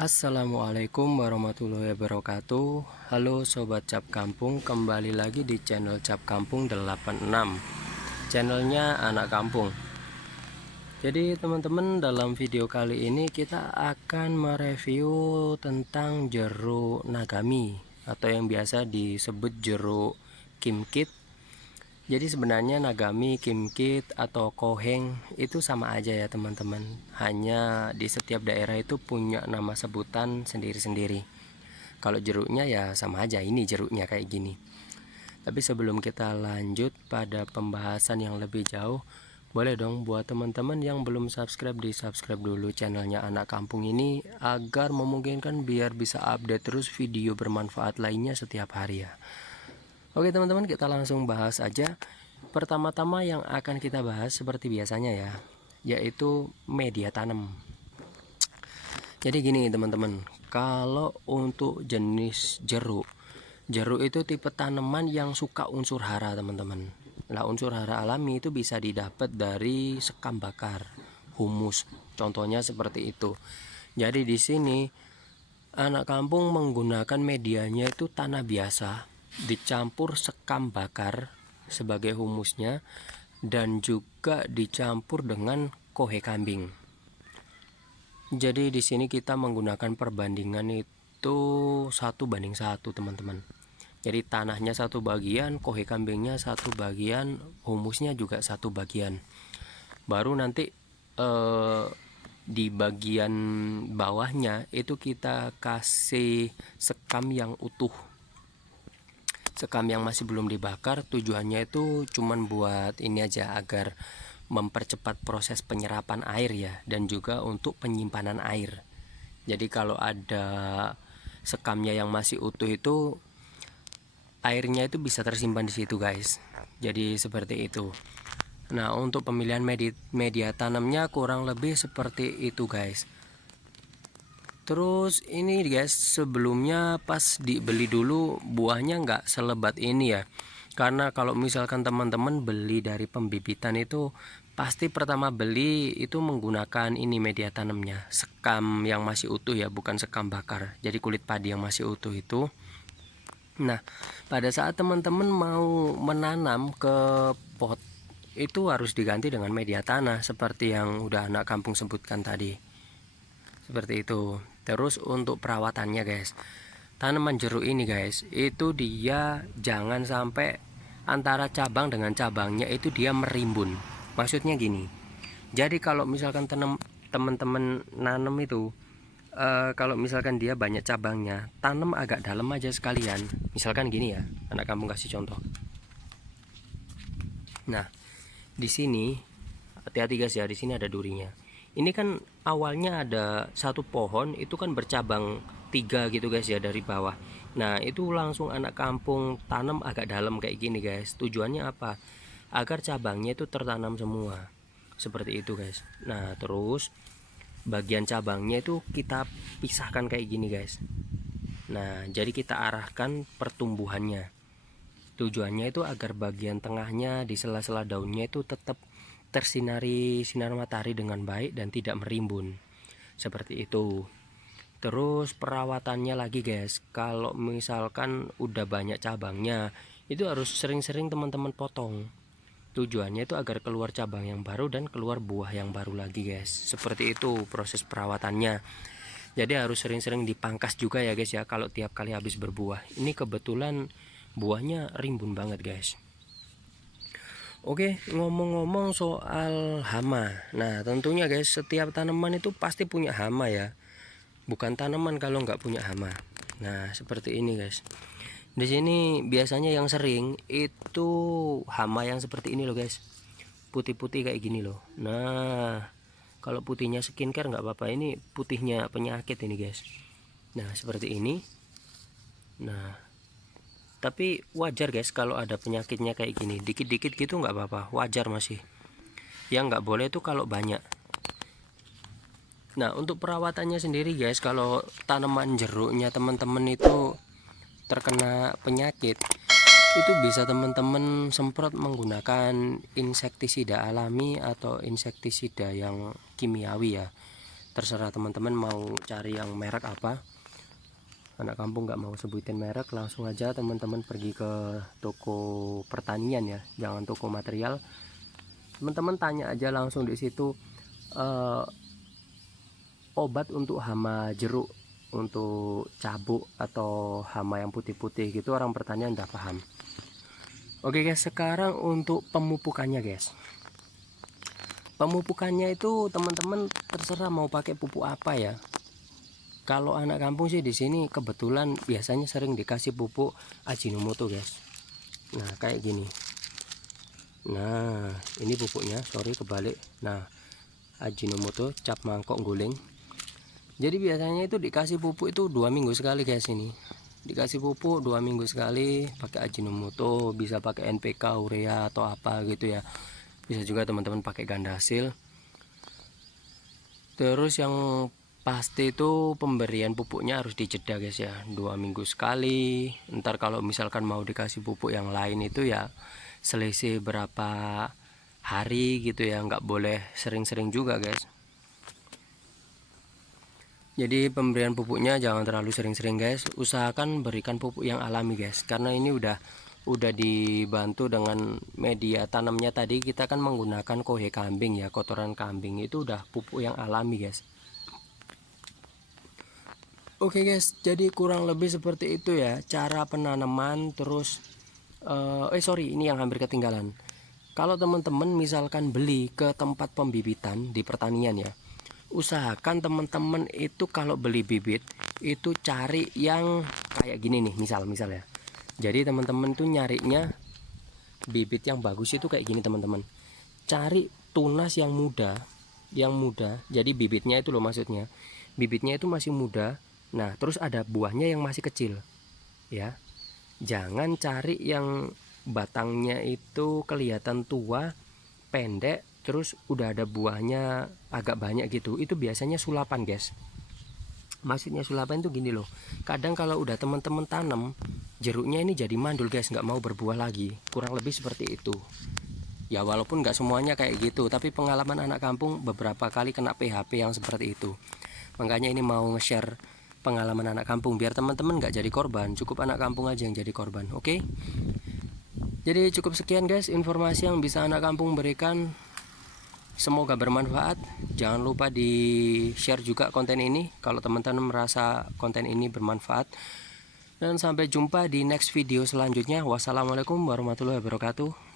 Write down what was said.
Assalamualaikum warahmatullahi wabarakatuh. Halo Sobat Cap Kampung, kembali lagi di channel Cap Kampung 86, channelnya anak kampung. Jadi teman-teman, dalam video kali ini kita akan mereview tentang jeruk nagami atau yang biasa disebut jeruk kimkit. Jadi sebenarnya nagami, kimkit, atau koheng itu sama aja ya teman-teman. Hanya di setiap daerah itu punya nama sebutan sendiri-sendiri. Kalau jeruknya ya sama aja, ini jeruknya kayak gini. Tapi sebelum kita lanjut pada pembahasan yang lebih jauh, boleh dong buat teman-teman yang belum subscribe, di subscribe dulu channelnya anak kampung ini, agar memungkinkan biar bisa update terus video bermanfaat lainnya setiap hari ya. Oke teman-teman, kita langsung bahas aja. Pertama-tama yang akan kita bahas seperti biasanya ya, yaitu media tanam. Jadi gini teman-teman, kalau untuk jenis jeruk itu tipe tanaman yang suka unsur hara teman-teman. Nah, unsur hara alami itu bisa didapat dari sekam bakar, humus. Contohnya seperti itu. Jadi di sini anak kampung menggunakan medianya itu tanah biasa dicampur sekam bakar sebagai humusnya, dan juga dicampur dengan kohe kambing. Jadi di sini kita menggunakan perbandingan itu 1:1 teman-teman. Jadi tanahnya satu bagian, kohe kambingnya satu bagian, humusnya juga satu bagian. Baru nanti di bagian bawahnya itu kita kasih sekam yang utuh, sekam yang masih belum dibakar. Tujuannya itu cuman buat ini aja, agar mempercepat proses penyerapan air ya, dan juga untuk penyimpanan air. Jadi kalau ada sekamnya yang masih utuh itu, airnya itu bisa tersimpan di situ guys. Jadi seperti itu. Nah, untuk pemilihan media tanamnya kurang lebih seperti itu guys. Terus ini guys, sebelumnya pas dibeli dulu buahnya nggak selebat ini ya. Karena kalau misalkan teman-teman beli dari pembibitan itu, pasti pertama beli itu menggunakan ini media tanamnya, sekam yang masih utuh ya, bukan sekam bakar. Jadi kulit padi yang masih utuh itu. Nah, pada saat teman-teman mau menanam ke pot, itu harus diganti dengan media tanah seperti yang udah anak kampung sebutkan tadi. Seperti itu. Terus untuk perawatannya guys, tanaman jeruk ini guys, itu dia jangan sampai antara cabang dengan cabangnya itu dia merimbun. Maksudnya gini, jadi kalau misalkan teman-teman nanam itu, kalau misalkan dia banyak cabangnya, tanam agak dalam aja sekalian. Misalkan gini ya, anak kampung kasih contoh. Nah, di sini hati-hati guys ya, di sini ada durinya. Ini kan awalnya ada satu pohon itu kan bercabang 3 gitu guys ya dari bawah. Nah, itu langsung anak kampung tanam agak dalam kayak gini guys. Tujuannya apa? Agar cabangnya itu tertanam semua. Seperti itu guys. Nah, terus bagian cabangnya itu kita pisahkan kayak gini guys. Nah, jadi kita arahkan pertumbuhannya. Tujuannya itu agar bagian tengahnya di sela-sela daunnya itu tetap tersinari sinar matahari dengan baik dan tidak merimbun. Seperti itu. Terus perawatannya lagi guys, kalau misalkan udah banyak cabangnya, itu harus sering-sering teman-teman potong. Tujuannya itu agar keluar cabang yang baru dan keluar buah yang baru lagi guys. Seperti itu proses perawatannya. Jadi harus sering-sering dipangkas juga ya guys ya, kalau tiap kali habis berbuah. Ini kebetulan buahnya rimbun banget guys. Oke, ngomong-ngomong soal hama. Nah, tentunya guys, setiap tanaman itu pasti punya hama ya. Bukan tanaman kalau nggak punya hama. Nah, seperti ini guys. Di sini biasanya yang sering itu hama yang seperti ini loh guys. Putih-putih kayak gini loh. Nah, kalau putihnya skincare nggak apa-apa. Ini putihnya penyakit ini guys. Nah, seperti ini. Nah, tapi wajar guys kalau ada penyakitnya kayak gini, dikit-dikit gitu nggak apa-apa, wajar masih. Yang nggak boleh itu kalau banyak. Nah, untuk perawatannya sendiri guys, kalau tanaman jeruknya teman-teman itu terkena penyakit, itu bisa teman-teman semprot menggunakan insektisida alami atau insektisida yang kimiawi ya. terserah teman-teman mau cari yang merek apa. Anak kampung nggak mau sebutin merek, langsung aja teman-teman pergi ke toko pertanian ya, jangan toko material. Teman-teman tanya aja langsung di situ, obat untuk hama jeruk, untuk cabuk atau hama yang putih-putih gitu, orang pertanian udah paham. Oke guys, sekarang untuk pemupukannya guys. Pemupukannya itu teman-teman terserah mau pakai pupuk apa ya. Kalau anak kampung sih di sini kebetulan biasanya sering dikasih pupuk Ajinomoto guys. Nah kayak gini. Nah ini pupuknya, sorry kebalik. Nah Ajinomoto cap mangkok guling. Jadi biasanya itu dikasih pupuk itu 2 minggu sekali guys. Ini dikasih pupuk 2 minggu sekali pakai Ajinomoto, bisa pakai NPK, urea atau apa gitu ya. Bisa juga teman-teman pakai ganda hasil. Terus yang pasti itu pemberian pupuknya harus dijeda guys ya, 2 minggu sekali. Ntar kalau misalkan mau dikasih pupuk yang lain itu ya selisih berapa hari gitu ya, nggak boleh sering-sering juga guys. Jadi pemberian pupuknya jangan terlalu sering-sering guys, usahakan berikan pupuk yang alami guys, karena ini udah dibantu dengan media tanamnya tadi. Kita kan menggunakan kohe kambing ya, kotoran kambing, itu udah pupuk yang alami guys. Oke guys, jadi kurang lebih seperti itu ya cara penanaman. Terus sorry, ini yang hampir ketinggalan. Kalau teman-teman misalkan beli ke tempat pembibitan di pertanian ya, usahakan teman-teman itu kalau beli bibit itu cari yang kayak gini nih, misal ya. Jadi teman-teman tuh nyarinya bibit yang bagus itu kayak gini teman-teman. Cari tunas yang muda, Jadi bibitnya itu loh, maksudnya bibitnya itu masih muda. Nah terus ada buahnya yang masih kecil ya. Jangan cari yang batangnya itu kelihatan tua, pendek, terus udah ada buahnya agak banyak gitu. Itu biasanya sulapan guys. Maksudnya sulapan itu gini loh, kadang kalau udah teman-teman tanam jeruknya ini jadi mandul guys, nggak mau berbuah lagi, kurang lebih seperti itu ya. Walaupun nggak semuanya kayak gitu, tapi pengalaman anak kampung beberapa kali kena PHP yang seperti itu. Makanya ini mau nge-share pengalaman anak kampung biar teman-teman nggak jadi korban, cukup anak kampung aja yang jadi korban. Oke, jadi cukup sekian guys informasi yang bisa anak kampung berikan, semoga bermanfaat. Jangan lupa di share juga konten ini kalau teman-teman merasa konten ini bermanfaat, dan sampai jumpa di next video selanjutnya. Wassalamualaikum warahmatullahi wabarakatuh.